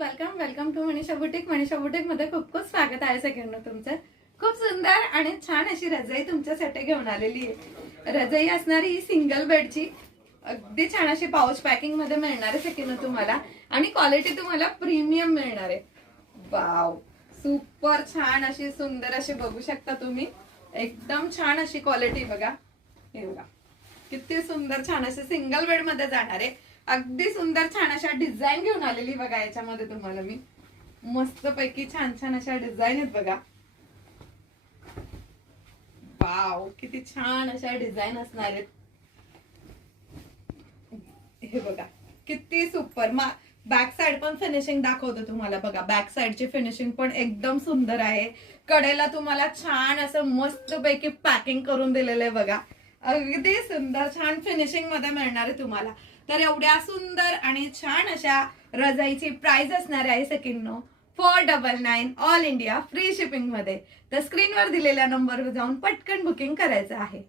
Welcome welcome to Manisha boutique मध्ये खूप खूप स्वागत आहे सगळ्यांना तुमचं। खूप सुंदर आणि छान अशी रजाई तुमच्यासाठी घेऊन आलेली आहे। रजाई असणारी ही सिंगल बेडची अगदी छान अशी पाउच पॅकिंग मध्ये मिळणार आहे सगळ्यांना तुम्हाला, आणि क्वालिटी तुम्हाला प्रीमियम मिळणार आहे। वाव, सुपर छान अशी सुंदर अशी बघू शकता तुम्ही, एकदम छान अशी क्वालिटी बघा। हे बघा किती सुंदर छान असे सिंगल बेड मध्ये जाणार आहे। अगदी सुंदर छान अशा डिझाईन घेऊन आलेली बघा। याच्यामध्ये तुम्हाला मी मस्त पैकी छान छान अशा डिझाईन आहेत बघा। वाव, किती छान अशा डिझाईन असणार आहेत। हे बघा किती सुपर। बॅक साइड पण फिनिशिंग दाखवतो तुम्हाला बघा। बॅक साइडची फिनिशिंग पण एकदम सुंदर आहे। कडेला तुम्हाला छान असं मस्त पैकी पॅकिंग करून दिलेलं आहे बघा। अगदी सुंदर छान फिनिशिंग मध्ये मिळणार आहे तुम्हाला। तर एवढ्या सुंदर आणि छान अशा रजाईची प्राइस असणार आहे सेकंडनो 499 ऑल इंडिया फ्री शिपिंग मध्ये। तर स्क्रीनवर दिलेल्या नंबरवर जाऊन पटकन बुकिंग करायचं आहे।